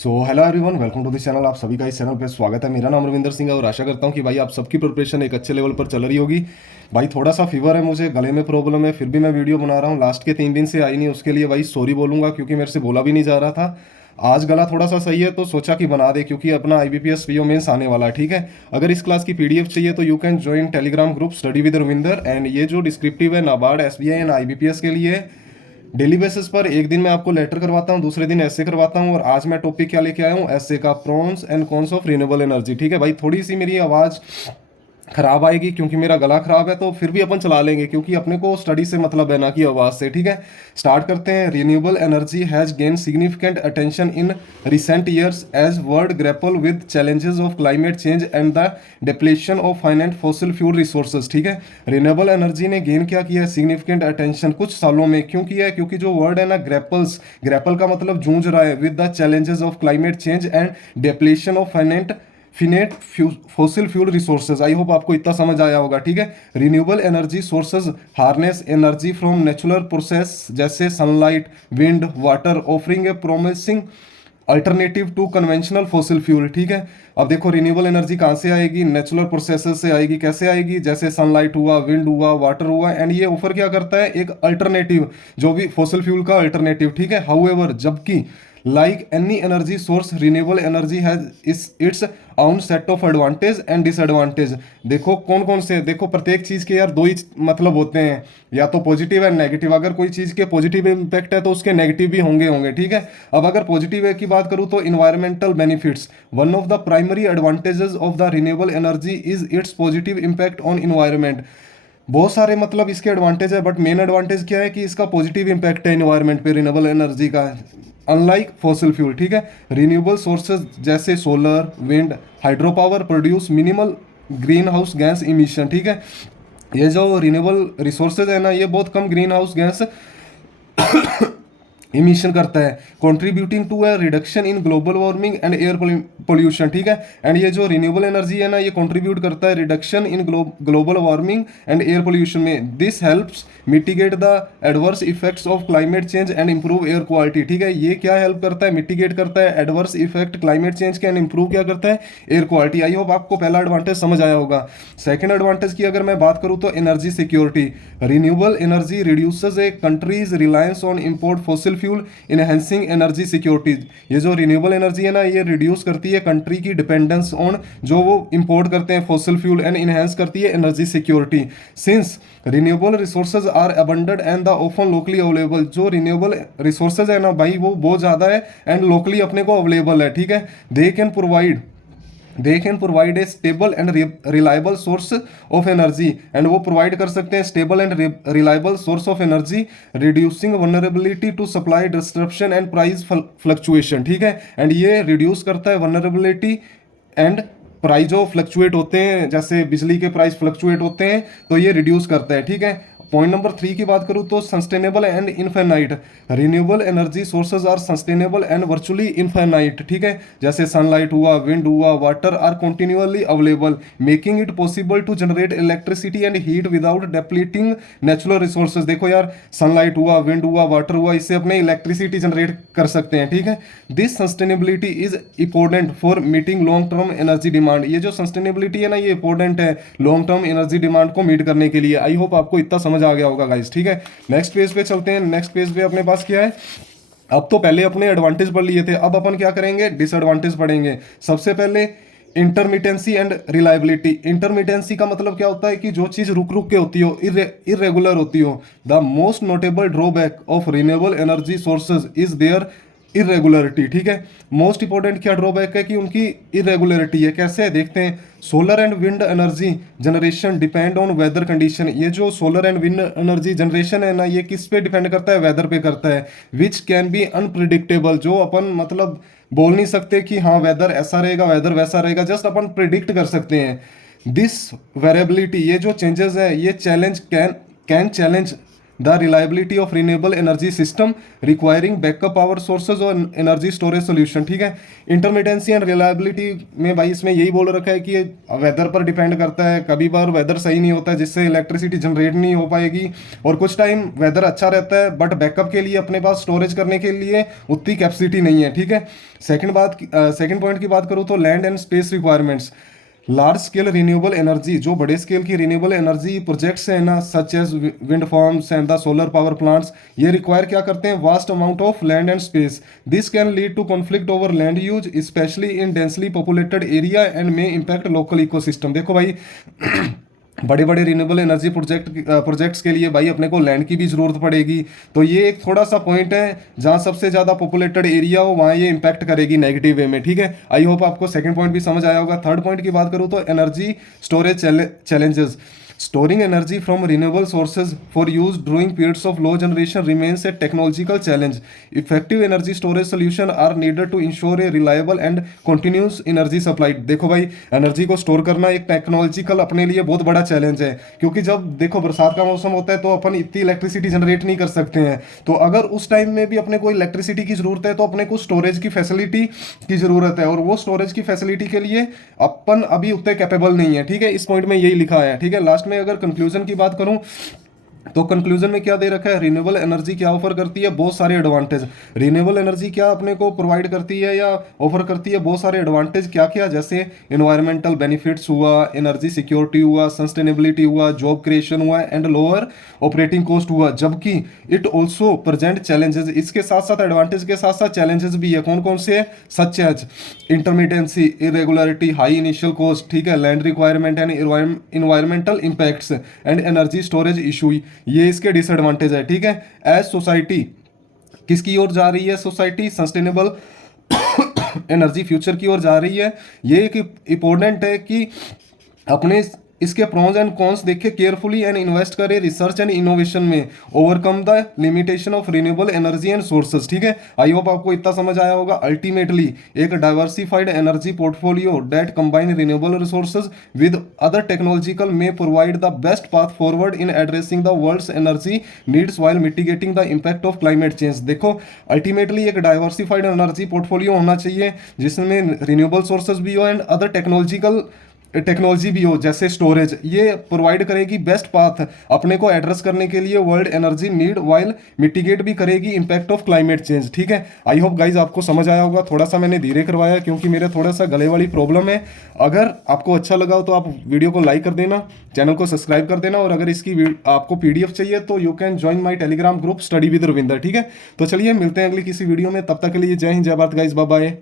So hello everyone, welcome to this channel. आप सभी का इस चैनल पे स्वागत है। मेरा नाम रविंदर सिंह है और आशा करता हूँ कि भाई आप सबकी प्रिपरेशन एक अच्छे लेवल पर चल रही होगी। भाई थोड़ा सा फीवर है, मुझे गले में प्रॉब्लम है, फिर भी मैं वीडियो बना रहा हूँ। लास्ट के 3 दिन से आई नहीं, उसके लिए भाई सॉरी बोलूंगा क्योंकि मेरे से बोला भी नहीं जा रहा था। आज गला थोड़ा सा सही है तो सोचा कि बना दे, क्योंकि अपना IBPS पीओ मेंस आने वाला है। ठीक है, अगर इस क्लास की PDF चाहिए तो you can join Telegram group study with Ravinder. And ये जो डिस्क्रिप्टिव है नाबार्ड, SBI एंड IBPS के लिए डेली बेसिस पर एक दिन मैं आपको लेटर करवाता हूँ, दूसरे दिन ऐसे करवाता हूँ। और आज मैं टॉपिक क्या लेके आया हूँ, ऐसे का prawns and cons of renewable energy. ठीक है भाई, थोड़ी सी मेरी आवाज़ खराब आएगी क्योंकि मेरा गला खराब है, तो फिर भी अपन चला लेंगे क्योंकि अपने को स्टडी से मतलब है, ना कि आवाज से। ठीक है, स्टार्ट करते हैं। Renewable energy has gain significant attention in recent years as world grapple with challenges of climate change and the depletion of finite fossil fuel resources. ठीक है, रिन्यूएबल एनर्जी ने गेन क्या किया है, सिग्निफिकेंट अटेंशन कुछ सालों में। क्यों किया है? क्योंकि जो वर्ड है ना, ग्रैपल्स, ग्रैपल का मतलब जूझ रहा है with the challenges of climate change and depletion of finite fossil fuel resources. I hope आपको इतना समझ आया होगा। ठीक है, renewable energy sources harness energy from natural process जैसे sunlight, wind, water, offering a promising alternative to conventional fossil fuel. ठीक है, अब देखो रिन्यूएबल एनर्जी कहाँ से आएगी, नेचुरल प्रोसेसेस से आएगी। कैसे आएगी? जैसे सनलाइट हुआ, विंड हुआ, वाटर हुआ। एंड ये ऑफर क्या करता है, एक अल्टरनेटिव, जो भी फॉसिल फ्यूल का अल्टरनेटिव। ठीक है, हाउएवर, जबकि like any energy source renewable energy has its own set of advantage and disadvantage. देखो कौन कौन से, देखो प्रत्येक चीज के यार दो ही मतलब होते हैं, या तो पॉजिटिव एंड नेगेटिव। अगर कोई चीज के पॉजिटिव इम्पैक्ट है तो उसके नेगेटिव भी होंगे होंगे। ठीक है, अब अगर पॉजिटिव की बात करूं तो environmental benefits. One of the primary advantages of the renewable energy is it's positive impact on environment. बहुत सारे मतलब इसके एडवांटेज है, बट मेन एडवांटेज क्या है कि इसका पॉजिटिव इंपैक्ट है इन्वायरमेंट पे रिन्यूएबल एनर्जी का, अनलाइक फॉसिल फ्यूल। ठीक है, रिन्यूएबल सोर्सेज जैसे solar, wind, hydro power produce minimal green house gas emission. ठीक है, ये जो रिन्यूएबल रिसोर्सेज है ना, ये बहुत कम ग्रीन हाउस गैस इमिशन करता है, contributing to a reduction in global warming and air pollution. ठीक है, एंड ये जो रिन्यूएबल एनर्जी है ना, ये कंट्रीब्यूट करता है reduction in global warming and air pollution में। This helps mitigate the adverse effects of climate change and improve air quality. ठीक है, ये क्या हेल्प करता है, मिटिगेट करता है एडवर्स इफेक्ट क्लाइमेट चेंज के, एंड इंप्रूव क्या करता है, एयर क्वालिटी। आई होप आपको पहला एडवांटेज समझ आया होगा। सेकंड एडवांटेज की अगर मैं बात करूं तो energy security. Renewable energy reduces A countries reliance on import fossil fuel, enhancing energy security. ये जो रिन्यूएबल एनर्जी है ना, ये रिड्यूस करती है कंट्री की डिपेंडेंस ऑन जो वो इंपोर्ट करते हैं फॉसिल फ्यूल, एंड इनहेंस करती है energy security. Since renewable resources are abundant and the often locally available. जो रिन्यूएबल रिसोर्सेज है ना भाई, वो बहुत ज़्यादा है एंड लोकली अपने को अवेलेबल है। ठीक है, they can provide a stable and reliable source of energy. And वो प्रोवाइड कर सकते हैं stable and reliable source of energy, reducing vulnerability to supply disruption and price fluctuation. ठीक है, एंड ये रिड्यूस करता है वनरेबिलिटी एंड प्राइस जो फ्लक्चुएट होते हैं, जैसे बिजली के प्राइस फ्लक्चुएट होते हैं, तो ये रिड्यूस करता है। ठीक है, पॉइंट नंबर 3 की बात करूं तो sustainable and infinite. Renewable energy sources are sustainable and virtually infinite. ठीक है, जैसे सनलाइट हुआ, विंड हुआ, water are continually available, making it possible to generate electricity and heat without depleting natural resources. देखो यार, सनलाइट हुआ, विंड हुआ, water हुआ, इससे अपने इलेक्ट्रिसिटी जनरेट कर सकते हैं। ठीक है, this sustainability is important for meeting long term energy demand. ये जो सस्टेनेबिलिटी है ना, ये इंपॉर्टेंट है लॉन्ग टर्म एनर्जी डिमांड को मीट करने के लिए। आई होप आपको इतना समझ आ गया होगा गाइस। ठीक है, नेक्स्ट पेज पे चलते हैं। नेक्स्ट पेज पे अपने पास क्या है, अब तो पहले अपने एडवांटेज पढ़ लिए थे, अब अपन क्या करेंगे, डिसएडवांटेज पढ़ेंगे। सबसे पहले इंटरमिटेंसी एंड रिलायबिलिटी। इंटरमिटेंसी का मतलब क्या होता है कि जो चीज रुक रुक के होती हो, इरेगुलर होती हो। The most notable drawback of renewable energy sources is their irregularity. ठीक है, मोस्ट इंपॉर्टेंट क्या ड्रॉबैक है कि उनकी इरेगुलरिटी है। कैसे है देखते हैं। Solar and wind energy generation depend on whether condition. ये जो solar and wind energy generation है ना, ये किस पे डिपेंड करता है, वेदर पे करता है। विच कैन बी अनप्रिडिक्टेबल, जो अपन मतलब बोल नहीं सकते कि हाँ वेदर ऐसा रहेगा, वेदर वैसा रहेगा, जस्ट अपन प्रिडिक्ट कर सकते हैं। दिस वेरिएबिलिटी, ये जो चेंजेस है, ये challenge can challenge the reliability of renewable energy system requiring backup power sources और एनर्जी स्टोरेज सोल्यूशन। ठीक है, इंटरमिटेंसी एंड रिलायबिलिटी में भाई इसमें यही बोल रखा है कि वेदर पर डिपेंड करता है, कभी बार वेदर सही नहीं होता है जिससे इलेक्ट्रिसिटी जनरेट नहीं हो पाएगी, और कुछ टाइम वेदर अच्छा रहता है बट बैकअप के लिए अपने पास स्टोरेज करने के लिए उतनी कैपेसिटी नहीं है। ठीक है, सेकंड पॉइंट की बात करूँ तो land and space requirements. Large scale renewable energy, जो बड़े स्केल की रिन्यूएबल एनर्जी प्रोजेक्ट्स हैं ना, such as wind farms and the solar power plants, ये रिक्वायर क्या करते हैं, vast amount of land and space. This can lead to conflict over land use specially in densely populated area and may impact local ecosystem. देखो भाई बड़े बड़े renewable energy projects के लिए भाई अपने को लैंड की भी ज़रूरत पड़ेगी, तो ये एक थोड़ा सा पॉइंट है जहाँ सबसे ज़्यादा पॉपुलेटेड एरिया हो वहाँ ये इंपैक्ट करेगी नेगेटिव वे में। ठीक है, आई होप आपको सेकंड पॉइंट भी समझ आया होगा। थर्ड पॉइंट की बात करूँ तो energy storage challenges. Storing energy from renewable sources for use during periods of low generation remains a technological challenge. Effective energy storage solutions are needed to ensure a reliable and continuous energy supply. देखो भाई, energy को store करना एक technological अपने लिए बहुत बड़ा challenge है, क्योंकि जब देखो बरसात का मौसम होता है तो अपन इतनी इलेक्ट्रिसिटी जनरेट नहीं कर सकते हैं, तो अगर उस टाइम में भी अपने को इलेक्ट्रिसिटी की जरूरत है तो अपने को स्टोरेज की फैसिलिटी की जरूरत है, और वो स्टोरेज की फैसिलिटी के लिए अपन अभी उतने कैपेबल नहीं है। ठीक है, इस पॉइंट में यही लिखा है। ठीक है, लास्ट में अगर कंक्लूजन की बात करूं तो कंक्लूजन में क्या दे रखा है, रिन्यूएबल एनर्जी क्या ऑफर करती है, बहुत सारे एडवांटेज। रिन्यूएबल एनर्जी क्या अपने को प्रोवाइड करती है या ऑफर करती है, बहुत सारे एडवांटेज। क्या क्या, जैसे इन्वायरमेंटल बेनिफिट्स हुआ, एनर्जी सिक्योरिटी हुआ, सस्टेनेबिलिटी हुआ, जॉब क्रिएशन हुआ एंड लोअर ऑपरेटिंग कॉस्ट हुआ। जबकि इट ऑल्सो प्रेजेंट चैलेंजेस, इसके साथ साथ एडवांटेज के साथ साथ चैलेंजेस भी है। कौन कौन से है, such as intermittency, irregularity, high initial cost, ठीक है, land requirement and environmental impacts and energy storage issue, ये इसके डिसएडवांटेज है। ठीक है, एज सोसाइटी किसकी ओर जा रही है, सोसाइटी सस्टेनेबल एनर्जी फ्यूचर की ओर जा रही है। ये एक इंपॉर्टेंट है कि अपने इसके प्रोज एंड कॉन्स देखे केयरफुली एंड इन्वेस्ट करें रिसर्च एंड इनोवेशन में, overcome the limitation of renewable energy and sources. ठीक है, आई होप आपको इतना समझ आया होगा। अल्टीमेटली एक diversified energy portfolio that combine renewable resources with other technological may provide the best path forward in addressing the world's energy needs while mitigating the impact of climate change. देखो ultimately एक diversified energy portfolio होना चाहिए जिसमें renewable sources भी हो and other technology भी हो, जैसे स्टोरेज, ये प्रोवाइड करेगी बेस्ट पाथ अपने को एड्रेस करने के लिए world energy need while mitigate भी करेगी इम्पैक्ट ऑफ क्लाइमेट चेंज। ठीक है, आई होप गाइज आपको समझ आया होगा। थोड़ा सा मैंने धीरे करवाया क्योंकि मेरे थोड़ा सा गले वाली प्रॉब्लम है। अगर आपको अच्छा लगा हो तो आप वीडियो को लाइक कर देना, चैनल को सब्सक्राइब कर देना, और अगर इसकी आपको PDF चाहिए तो you can join my Telegram group study with Ravinder. ठीक है, तो चलिए मिलते हैं अगली किसी वीडियो में, तब तक के लिए जय हिंद, जय भारत गाइज, बाय बाय।